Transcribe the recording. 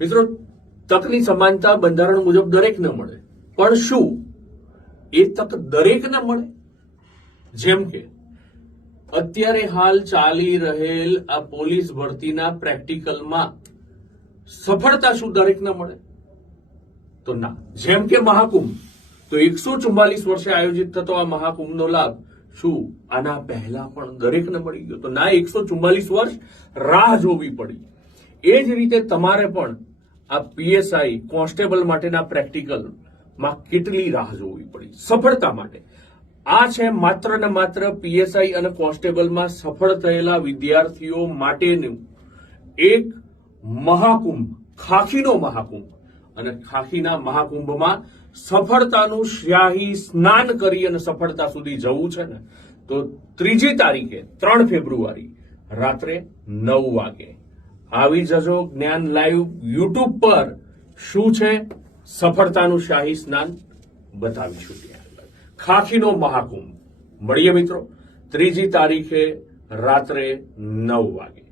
મિત્રો, તકની સમાનતા બંધારણ મુજબ દરેકને મળે, પણ શું એ તક દરેકને મળે? જેમ કે અત્યારે હાલ ચાલી રહેલ આ પોલીસ ભરતીના પ્રેક્ટિકલમાં સફળતા શું દરેકને મળે? તો ના. જેમ કે મહાકુંભ, તો 144 વર્ષે આયોજિત થતો આ મહાકુંભનો લાભ શું આના પહેલા પણ દરેકને મળી ગયો? તો ના, 144 વર્ષ રાહ જોવી પડી. એ જ રીતે તમારે પણ આ પીએસઆઈ કોન્સ્ટેબલ માટેના પ્રેક્ટિકલમાં કેટલી રાહ જોવી પડી સફળતા માટે? આ છે માત્ર ને માત્ર પીએસઆઈ અને કોન્સ્ટેબલમાં સફળ થયેલા વિદ્યાર્થીઓ માટેનું એક મહાકુંભ, ખાખીનો મહાકુંભ. અને ખાખીના મહાકુંભમાં સફળતાનું શાહી સ્નાન કરી અને સફળતા સુધી જવું છે ને, તો 3જી તારીખે 3 ફેબ્રુઆરી રાત્રે 9 વાગે આવી જજો. જ્ઞાન લાઈવ યુટ્યુબ પર શું છે સફળતાનું શાહી સ્નાન બતાવીશું. ત્યાં ખાખીનો મહાકુંભ. મળીએ મિત્રો 3જી તારીખે રાત્રે 9 વાગે.